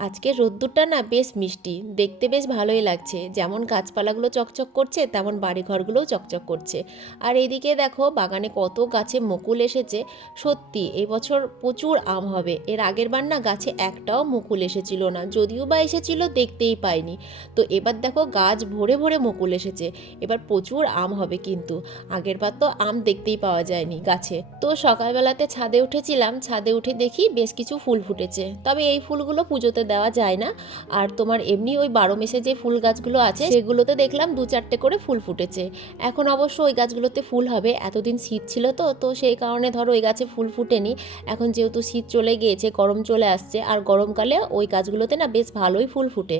আজকের রোদ্দুরটা না বেশ মিষ্টি। দেখতে বেশ ভালোই লাগছে। যেমন গাছপালাগুলো চকচক করছে, তেমন বাড়িঘরগুলোও চকচক করছে। আর এইদিকে দেখো, বাগানে কত গাছে মুকুল এসেছে। সত্যি, এবছর প্রচুর আম হবে। এর আগের বার না গাছে একটাও মুকুল এসেছিল না। যদিও বা এসেছিল, দেখতেই পাইনি। তো এবার দেখো, গাছ ভরে ভরে মুকুল এসেছে। এবার প্রচুর আম হবে কিন্তু। আগের বার তো আম দেখতেই পাওয়া যায়নি গাছে। তো সকালবেলাতে ছাদে উঠেছিলাম। ছাদে উঠে দেখি বেশ কিছু ফুল ফুটেছে। তবে এই ফুলগুলো পুজোতে দেওয়া যায় না। আর তোমার এমনি ওই বারো মেসে যে ফুল গাছগুলো আছে, সেগুলোতে দেখলাম দু চারটে করে ফুল ফুটেছে। এখন অবশ্য ওই গাছগুলোতে ফুল হবে। এতদিন শীত ছিল তো তো সেই কারণে ধরো ওই গাছে ফুল ফুটেনি। এখন যেহেতু শীত চলে গিয়েছে, গরম চলে আসছে, আর গরমকালে ওই গাছগুলোতে না বেশ ভালোই ফুল ফুটে।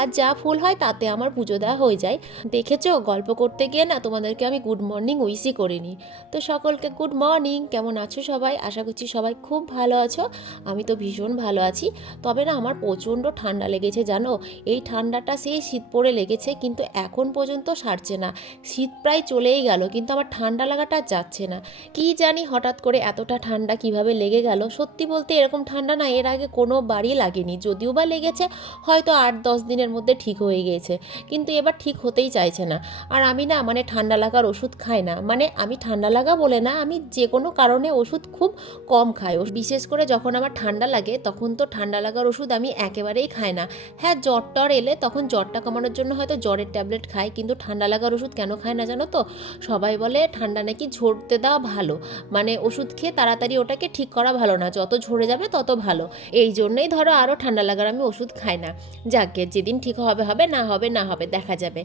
আর যা ফুল হয় তাতে আমার পুজো দেওয়া হয়ে যায়। দেখেছ? গল্প করতে গিয়ে না তোমাদেরকে আমি গুড মর্নিং উইসই করিনি তো সকলকে গুড মর্নিং কেমন আছো সবাই? আশা করছি সবাই খুব ভালো আছো। আমি তো ভীষণ ভালো আছি। তবে না? আমার প্রচণ্ড ঠান্ডা লেগেছে, জানো? এই ঠান্ডাটা সেই শীত পড়ে লেগেছে, কিন্তু এখন পর্যন্ত সারছে না। শীত প্রায় চলেই গেল, কিন্তু আমার ঠান্ডা লাগাটা যাচ্ছে না। কি জানি হঠাৎ করে এতটা ঠান্ডা কীভাবে লেগে গেল? সত্যি বলতে এরকম ঠান্ডা না, এর আগে কোনো বারই লাগেনি। যদিও বা লেগেছে, হয়তো আট দশ দিনের মধ্যে ঠিক হয়ে গিয়েছে কিন্তু এবার ঠিক হতেই চাইছে না। আর আমি না মানে ঠান্ডা লাগার ওষুধ খাই না। মানে আমি ঠান্ডা লাগা বলে না, আমি যে কোনো কারণে ওষুধ খুব কম খাই। বিশেষ করে যখন আমার ঠান্ডা লাগে, তখন তো ঠান্ডা লাগার ওষুধ আমি একেবারেই খাই না। হ্যাঁ জ্বর টর এলে তখন জ্বরটা কমানোর জন্য হয়তো জ্বরের ট্যাবলেট খাই, কিন্তু ঠান্ডা লাগার ওষুধ কেন খায় না জানো তো? সবাই বলে ঠান্ডা নাকি ঝরতে দেওয়া ভালো। মানে ওষুধ খেয়ে তাড়াতাড়ি ওটাকে ঠিক করা ভালো না। যত ঝরে যাবে তত ভালো। এই জন্যই ধরো আরও ঠান্ডা লাগার আমি ওষুধ খাই না। যাকে যেদিন ঠিক হবে হবে, না হবে না হবে, দেখা যাবে।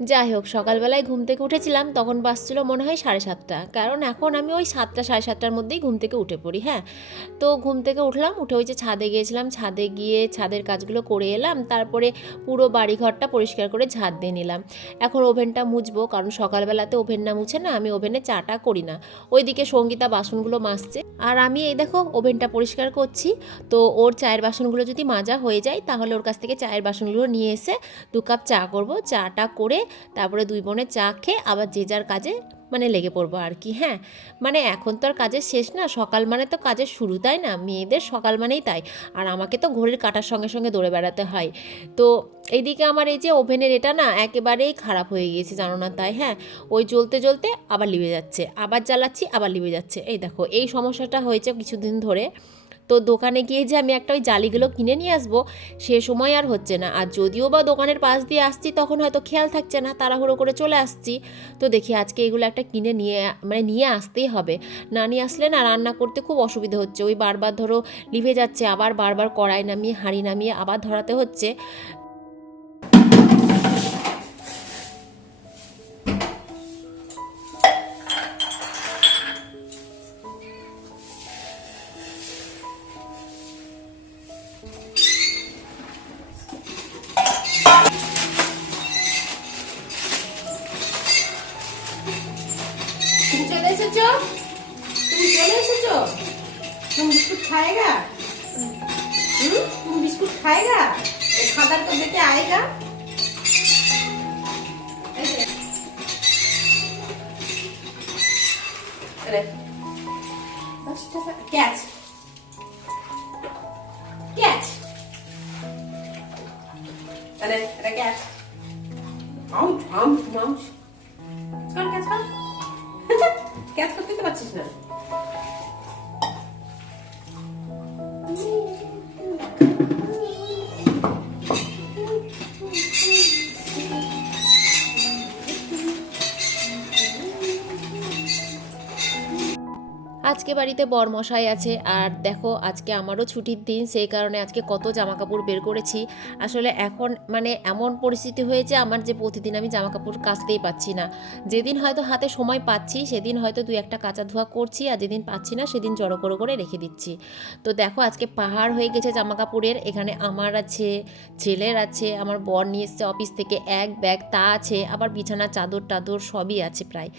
যাই হোক, সকালবেলায় ঘুম থেকে উঠেছিলাম, তখন বাসছিল মনে হয় সাড়ে সাতটা। কারণ এখন আমি ওই সাতটা, সাড়ে সাতটার মধ্যেই ঘুম থেকে উঠে পড়ি হ্যাঁ? তো ঘুম থেকে উঠলাম, উঠে ওই যে ছাদে গিয়েছিলাম, ছাদে গিয়ে ছাদের কাজগুলো করে এলাম, তারপরে পুরো বাড়িঘরটা পরিষ্কার করে ঝাড় দিয়ে নিলাম। এখন ওভেনটা মুছবো, কারণ সকালবেলাতে ওভেন না মুছে না, আমি ওভেনে চাটা করি না। ওইদিকে সঙ্গীতা বাসনগুলো মাজছে। আর আমি এই দেখো, ওভেনটা পরিষ্কার করছি, তো ওর চায়ের বাসনগুলো যদি মাজা হয়ে যায়, তাহলে ওর কাছ থেকে চায়ের বাসনগুলো নিয়ে এসে দু কাপ চা করব। চাটা করে তারপরে দুই বোনে চা খেয়ে আবার যে যার কাজে মানে লেগে পড়ব আর কি হ্যাঁ? মানে এখন তো আর কাজের শেষ না, সকাল মানে তো কাজের শুরু, তাই না? মেয়েদের সকাল মানেই তাই। আর আমাকে তো ঘড়ির কাটার সঙ্গে সঙ্গে দৌড়ে বেড়াতে হয়। তো এইদিকে আমার এই যে ওভেনের এটা না একেবারেই খারাপ হয়ে গিয়েছে, জানো না তাই হ্যাঁ? ওই জ্বলতে জ্বলতে আবার লিভে যাচ্ছে, আবার জ্বালাচ্ছি, আবার লিভে যাচ্ছে। এই দেখো, এই সমস্যাটা হয়েছে কিছুদিন ধরে। তো দোকানে গিয়ে যে আমি একটা ওই জালিগুলো কিনে নিয়ে আসব, সে সময় আর হচ্ছে না। আর যদিও বা দোকানের পাশ দিয়ে আসছি, তখন হয়তো খেয়াল থাকছে না, তাড়াহুড়ো করে চলে আসছি। তো দেখি আজকে এগুলো একটা কিনে নিয়ে মানে নিয়ে আসতেই হবে। না নিয়ে আসলে না, রান্না করতে খুব অসুবিধা হচ্ছে। ওই বারবার ধরো লিভে যাচ্ছে, আবার বারবার কড়াই নামিয়ে, হাঁড়ি নামিয়ে আবার ধরাতে হচ্ছে। खाएगा खादर को लेके आएगा कैच कैच अरे अरे कैच आउट आउट आउट कौन कैच कर कैच करते तो बच्चे ना আজকে বাড়িতে বরমশাই আছে আর দেখো আজকে আমারও ছুটির দিন, সেই কারণে আজকে কত জামা কাপড় বের করেছি। আসলে এখন মানে এমন পরিস্থিতি হয়েছে আমার যে প্রতিদিন আমি জামা কাপড় কাচতেই পাচ্ছি না। যেদিন হয়তো হাতে সময় পাচ্ছি, সেদিন হয়তো দুই একটা কাঁচা ধোয়া করছি আর যেদিন পাচ্ছি না, সেদিন জড়ো করে করে রেখে দিচ্ছি। তো দেখো আজকে পাহাড় হয়ে গেছে জামা কাপড়ের এখানে আমার আছে, ছেলের আছে, আমার বর নিয়ে এসছে অফিস থেকে এক ব্যাগ, তা আছে, আবার বিছানা চাদর টাদর সবই আছে প্রায়।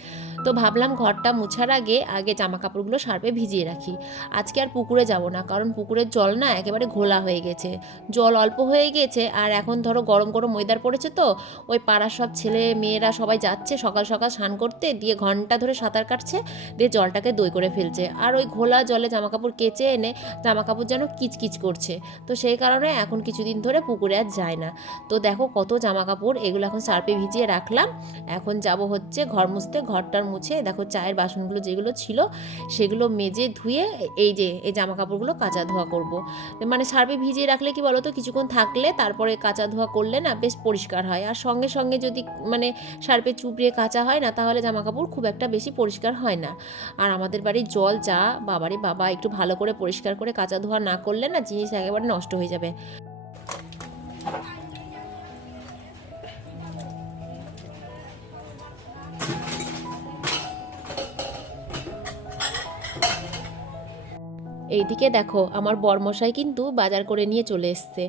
তো ভাবলাম ঘরটা মুছার আগে আগে জামা কাপড়গুলো সার্পে ভিজিয়ে রাখি। আজকে আর পুকুরে যাব না, কারণ পুকুরের জল না একেবারে ঘোলা হয়ে গেছে। জল অল্প হয়ে গিয়েছে আর এখন ধরো গরম গরম ওয়েদার পড়েছে তো, ওই পাড়ার সব ছেলে মেয়েরা সবাই যাচ্ছে সকাল সকাল স্নান করতে, দিয়ে ঘণ্টা ধরে সাঁতার কাটছে, দিয়ে জলটাকে দই করে ফেলছে। আর ওই ঘোলা জলে জামা কাপড় কেচে এনে জামা কাপড় যেন কিচকিচ করছে। তো সেই কারণে এখন কিছুদিন ধরে পুকুরে আর যায় না। তো দেখো কত জামা কাপড় এগুলো এখন সার্পে ভিজিয়ে রাখলাম। এখন যাব হচ্ছে ঘর মুছতে, ঘরটার মুছে দেখো চায়ের বাসনগুলো যেগুলো ছিল, সেগুলো মেজে ধুয়ে এই যে, এই জামা কাপড়গুলো কাচা ধোয়া করব। মানে সার্পে ভিজিয়ে রাখলে কি বলো তো কিছুক্ষণ থাকলে তারপরে কাচা ধোয়া করলে না বেশ পরিষ্কার হয়। আর সঙ্গে সঙ্গে যদি মানে সার্পে চুপড়িয়ে কাচা হয় না, তাহলে জামা কাপড় খুব একটা বেশি পরিষ্কার হয় না। আর আমাদের বাড়ির জল যা বাবারে বাবা, একটু ভালো করে পরিষ্কার করে কাচা ধোয়া না করলে না জিনিস একেবারে নষ্ট হয়ে যাবে। এইদিকে দেখো, আমার বরমশাই কিন্তু বাজার করে নিয়ে চলে এসছে।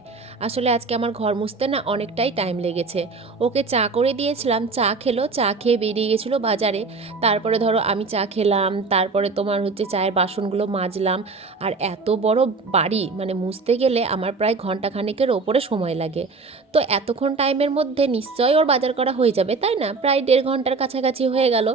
আসলে আজকে আমার ঘর মুছতে না অনেকটাই টাইম লেগেছে। ওকে চা করে দিয়েছিলাম, চা খেলো, চা খেয়ে বেরিয়ে গেছিল বাজারে। তারপরে ধরো আমি চা খেলাম, তারপরে তোমার হচ্ছে চায়ের বাসনগুলো মাজলাম। আর এত বড় বাড়ি মানে মুছতে গেলে আমার প্রায় ঘন্টাখানেকের ওপরে সময় লাগে। তো এতক্ষণ টাইমের মধ্যে নিশ্চয়ই ওর বাজার করা হয়ে যাবে, তাই না? প্রায় দেড় ঘণ্টার কাছাকাছি হয়ে গেল।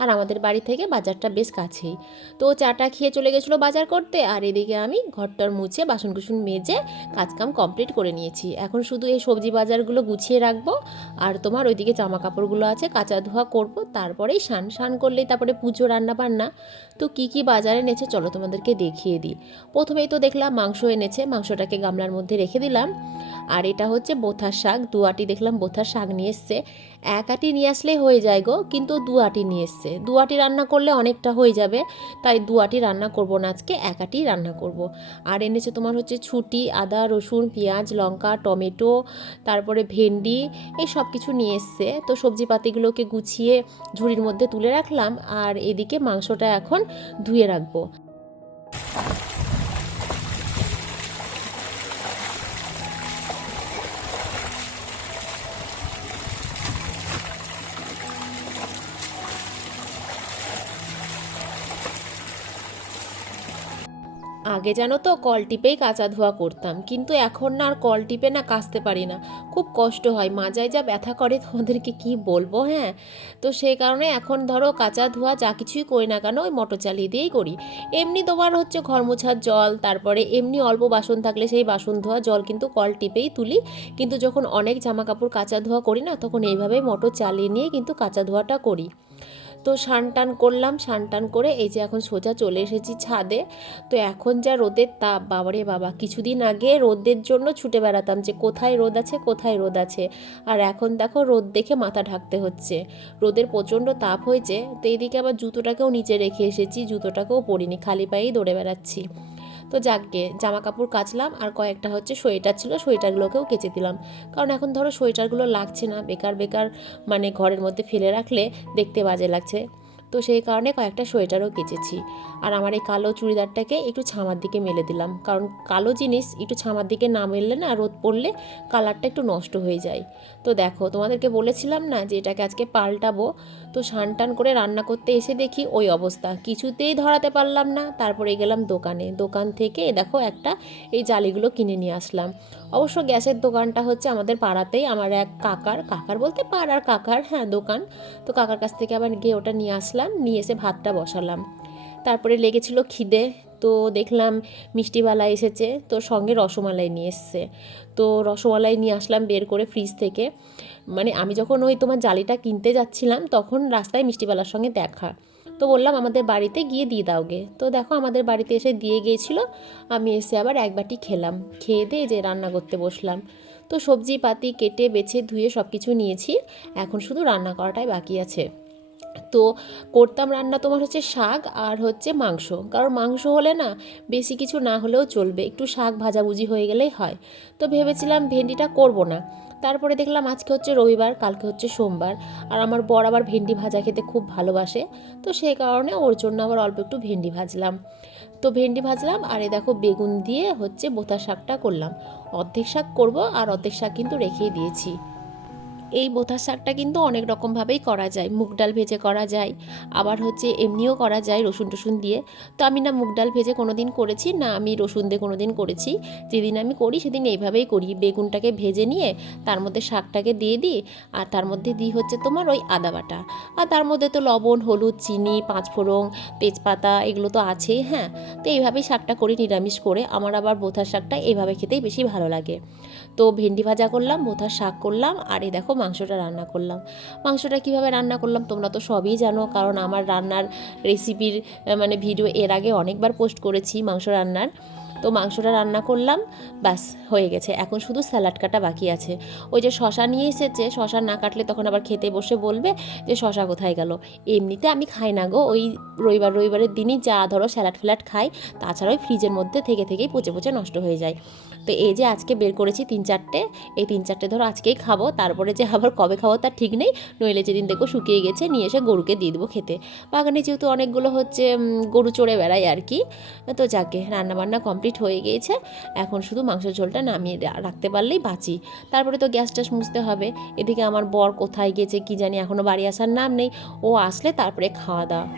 আর আমাদের বাড়ি থেকে বাজারটা বেশ কাছেই। তো চাটা খেয়ে চলে গেছিল বাজার করতে আর এদিকে আমি ঘরটার মুছে বাসন কুসন মেজে কাজকাম কমপ্লিট করে নিয়েছি। এখন শুধু এই সবজি বাজারগুলো গুছিয়ে রাখব আর তোমার ওইদিকে জামা কাপড়গুলো আছে, কাঁচা ধোয়া করব, তারপরেই স্নান স্নান করলেই তারপরে পুজো রান্না বান্না তো কি কি বাজারে এনেছে চলো তোমাদেরকে দেখিয়ে দিই। প্রথমেই তো দেখলাম মাংস এনেছে, মাংসটাকে গামলার মধ্যে রেখে দিলাম। আর এটা হচ্ছে বোথার শাক, দু আটি দেখলাম বোথার শাক নিয়ে এসছে। এক আটি নিয়ে আসলেই হয়ে যায় গো, কিন্তু দু আটি নিয়ে এসছে। দু আটি রান্না করলে অনেকটা হয়ে যাবে, তাই দু আটি রান্না করব না আজকে, এক আটি রান্না করব। আর এনেছে তোমার হচ্ছে ছুটি, আদা, রসুন, পেঁয়াজ, লঙ্কা, টমেটো, তারপরে ভেন্ডি, এই সব কিছু নিয়ে এসছে। তো সবজি পাতিগুলোকে গুছিয়ে ঝুড়ির মধ্যে তুলে রাখলাম, আর এদিকে মাংসটা এখন ধুয়ে রাখব। আগে জানো তো কল টিপেই কাঁচা ধোয়া করতাম, কিন্তু এখন না আর কল টিপে না কাচতে পারি না। খুব কষ্ট হয়, মাজায় যা ব্যথা করে তোমাদেরকে কি বলব হ্যাঁ? তো সেই কারণে এখন ধরো কাঁচা ধোয়া যা কিছুই করি না কেন, ওই মোটর চালিয়ে দিয়েই করি। এমনি তোমার হচ্ছে ঘর মোছার জল, তারপরে এমনি অল্প বাসন থাকলে সেই বাসন ধোয়া জল কিন্তু কল টিপেই তুলি। কিন্তু যখন অনেক জামা কাপড় কাঁচা ধোয়া করি না, তখন এইভাবেই মোটর চালিয়ে নিয়ে কিন্তু কাঁচা ধোয়াটা করি। তো সান টান করলাম সান টান করে এই যে এখন সোজা চলে এসেছি ছাদে। তো এখন যা রোদের তাপ, বাবারে বাবা, কিছুদিন আগে রোদের জন্য ছুটে বেড়াতাম যে কোথায় রোদ আছে, কোথায় রোদ আছে। আর এখন দেখো রোদ দেখে মাথা ঢাকতে হচ্ছে। রোদের প্রচণ্ড তাপ হয়েছে, তো এদিকে আবার জুতোটাকেও নিচে রেখে এসেছি, জুতোটাকেও পরিনি, খালি পায়েই দৌড়ে বেড়াচ্ছি। তো যাকগে জামা কাপড় কাচলাম আর কয়েকটা হচ্ছে সোয়েটার ছিল, সোয়েটারগুলোকেও কেচে দিলাম। কারণ এখন ধরো সোয়েটারগুলো লাগছে না, বেকার বেকার মানে ঘরের মধ্যে ফেলে রাখলে দেখতে বাজে লাগছে। তো সেই কারণে কয়েকটা সোয়েটারও কেচেছি। আর আমার এই কালো চুড়িদারটাকে একটু ছামার দিকে মেলে দিলাম। কারণ কালো জিনিস একটু ছামার দিকে না মেললে না রোদ পড়লে কালারটা একটু নষ্ট হয়ে যায়। তো দেখো, তোমাদেরকে বলেছিলাম না যে এটাকে আজকে পাল্টাবো? তো টান করে রান্না করতে এসে দেখি ওই অবস্থা। কিছুতেই ধরাতে পারলাম না। তারপরে গেলাম দোকানে। দোকান থেকে দেখো একটা এই জালিগুলো কিনে নিয়ে আসলাম। অবশ্য গ্যাসের দোকানটা হচ্ছে আমাদের পাড়াতেই। আমার এক কাকার কাকার বলতে পাড়ার কাকার হ্যাঁ দোকান। তো কাকার কাছ থেকে আবার গিয়ে ওটা নিয়ে আসলাম। নিয়ে এসে ভাতটা বসালাম। তারপরে লেগেছিল খিদে, তো দেখলাম মিষ্টিবালা এসেছে তো সঙ্গে রসমালাই নিয়ে এসছে। তো রসমালাই নিয়ে আসলাম বের করে ফ্রিজ থেকে। মানে আমি যখন ওই তোমার জালিটা কিনতে যাচ্ছিলাম, তখন রাস্তায় মিষ্টিবালার সঙ্গে দেখা। তো বললাম, আমাদের বাড়িতে গিয়ে দিয়ে দাওগে। তো দেখো, আমাদের বাড়িতে এসে দিয়ে গিয়েছিল, আমি এসে আবার এক বাটি খেলাম। খেয়ে দিয়ে যে রান্না করতে বসলাম। তো সবজি পাতি কেটে, বেছে, ধুয়ে সব কিছু নিয়েছি। এখন শুধু রান্না করাটাই বাকি আছে। তো করতাম রান্না তোমার হচ্ছে শাক আর হচ্ছে মাংস। কারণ মাংস হলে না বেশি কিছু না হলেও চলবে। একটু শাক ভাজাভুজি হয়ে গেলেই হয়। তো ভেবেছিলাম ভেন্ডিটা করব না। তারপরে দেখলাম আজকে হচ্ছে রবিবার, কালকে হচ্ছে সোমবার। আর আমার বর আবার ভেন্ডি ভাজা খেতে খুব ভালোবাসে। তো সেই কারণে ওর জন্য আবার অল্প একটু ভেন্ডি ভাজলাম। তো ভেন্ডি ভাজলাম আর এ দেখো বেগুন দিয়ে হচ্ছে বোতা শাকটা করলাম। অর্ধেক শাক করব আর অর্ধেক শাক কিন্তু রেখেই দিয়েছি। এই বোথার শাকটা কিন্তু অনেক রকমভাবেই করা যায়। মুগ ডাল ভেজে করা যায়, আবার হচ্ছে এমনিও করা যায় রসুন টসুন দিয়ে। তো আমি না মুগ ডাল ভেজে কোনো দিন করেছি, না আমি রসুন দিয়ে কোনো দিন করেছি। যেদিন আমি করি সেদিন এইভাবেই করি, বেগুনটাকে ভেজে নিয়ে তার মধ্যে শাকটাকে দিয়ে দিই, আর তার মধ্যে দিই হচ্ছে তোমার ওই আদা বাটা। আর তার মধ্যে তো লবণ, হলুদ, চিনি, পাঁচফোড়ন, তেজপাতা এগুলো তো আছেই হ্যাঁ। তো এইভাবেই শাকটা করি নিরামিষ করে, আমার আবার বোথার শাকটা এইভাবে খেতেই বেশি ভালো লাগে। তো ভেন্ডি ভাজা করলাম বোথার শাক করলাম, আর এই দেখো মাংসটা রান্না করলাম। মাংসটা কীভাবে রান্না করলাম তোমরা তো সবই জানো, কারণ আমার রান্নার রেসিপির মানে ভিডিও এর আগে অনেকবার পোস্ট করেছি মাংস রান্নার। তো মাংসটা রান্না করলাম, ব্যাস, হয়ে গেছে। এখন শুধু স্যালাড কাটা বাকি আছে। ওই যে শশা নিয়ে এসেছে, শশা না কাটলে তখন আবার খেতে বসে বলবে যে শশা কোথায় গেল। এমনিতে আমি খাই না গো, ওই রবিবার, রবিবারের দিনই যা ধরো স্যালাড ফ্যালাড খাই তাছাড়া ওই ফ্রিজের মধ্যে থেকে থেকেই পচে পচে নষ্ট হয়ে যায়। তো এই যে আজকে বের করেছি তিন চারটে, এই তিন চারটে ধরো আজকেই খাব, তারপরে যে আবার কবে খাব তার ঠিক নেই, নইলে যেদিন দেখো শুকিয়ে গেছে, নিয়ে এসে গরুকে দিয়ে দেবো খেতে। বাগানে যেহেতু অনেকগুলো হচ্ছে গরু চড়ে বেড়ায় আর কি, তো যাকে, রান্নাবান্না কমপ্লিট হয়ে গিয়েছে। এখন শুধু মাংসের ঝোলটা নামিয়ে রাখতে পারলেই বাঁচি। তারপরে তো গ্যাস ট্যাস মুছতে হবে। এদিকে আমার বর কোথায় গেছে কি জানি এখনও বাড়ি আসার নাম নেই। ও আসলে তারপরে খাওয়া দাওয়া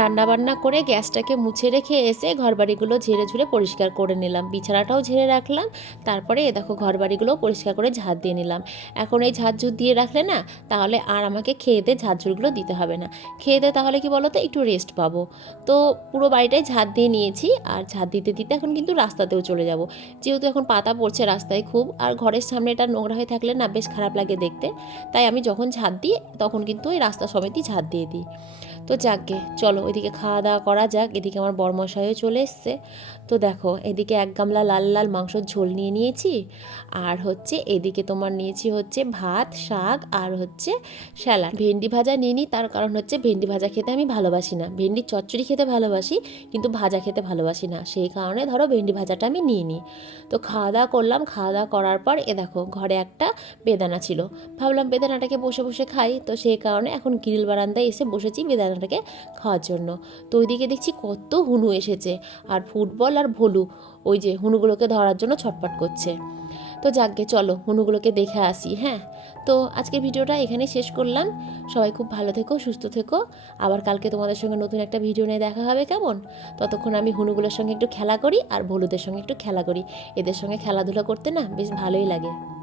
রান্না বান্না করে গ্যাসটাকে মুছে রেখে এসে ঘরবাড়িগুলো ঝেড়ে ঝুড়ে পরিষ্কার করে নিলাম। বিছানাটাও ঝেড়ে রাখলাম। তারপরে এ দেখো ঘরবাড়িগুলো পরিষ্কার করে ঝাঁট দিয়ে নিলাম। এখন এই ঝাঁটঝুট দিয়ে রাখলে না, তাহলে আর আমাকে খেয়ে দিয়ে ঝাঁটঝুটগুলো দিতে হবে না। খেয়ে দিয়ে তাহলে কি বলো তো একটু রেস্ট পাবো। তো পুরো বাড়িটাই ঝাঁট দিয়ে নিয়েছি আর ঝাঁট দিতে দিতে এখন কিন্তু রাস্তাতেও চলে যাব। যেহেতু এখন পাতা পড়ছে রাস্তায় খুব আর ঘরের সামনে এটা নোংরা হয়ে থাকলে না বেশ খারাপ লাগে দেখতে। তাই আমি যখন ঝাঁট দিই, তখন কিন্তু ওই রাস্তা সমেতই ঝাঁট দিয়ে দিই। তো যাকগে, চলো ওইদিকে খাওয়া দাওয়া করা যাক, এদিকে আমার বরমশাইও চলে এসছে। তো দেখো, এদিকে এক গামলা লাল লাল মাংসর ঝোল নিয়ে নিয়েছি, আর হচ্ছে এদিকে তোমার নিয়েছি হচ্ছে ভাত, শাক, আর হচ্ছে স্যালাড। ভেন্ডি ভাজা নিয়ে নিই, তার কারণ হচ্ছে ভেন্ডি ভাজা খেতে আমি ভালোবাসি না। ভেন্ডি চচ্চড়ি খেতে ভালোবাসি, কিন্তু ভাজা খেতে ভালোবাসি না। সেই কারণে ধরো ভেন্ডি ভাজাটা আমি নিয়ে নিই। তো খাওয়া দাওয়া করলাম, খাওয়া দাওয়া করার পর এ দেখো, ঘরে একটা বেদানা ছিল। ভাবলাম বেদানাটাকে বসে বসে খাই, তো সেই কারণে এখন গ্রিল বারান্দায় এসে বসেছি বেদানাটাকে খাওয়ার জন্য। তো ওইদিকে দেখছি কত হুনু এসেছে। আর ফুটবল আর ভলু, ওই যে হুনুগুলোকে ধরার জন্য ছটপট করছে। তো যাকগে, চলো হুনুগুলোকে দেখে আসি হ্যাঁ? তো আজকের ভিডিওটা এখানেই শেষ করলাম। সবাই খুব ভালো থেকো, সুস্থ থেকো। আবার কালকে তোমাদের সঙ্গে নতুন একটা ভিডিও নিয়ে দেখা হবে, কেমন? ততক্ষণ আমি হুনুগুলোর সঙ্গে একটু খেলা করি আর ভলুদের সঙ্গে একটু খেলা করি। এদের সঙ্গে খেলাধুলা করতে না বেশ ভালোই লাগে।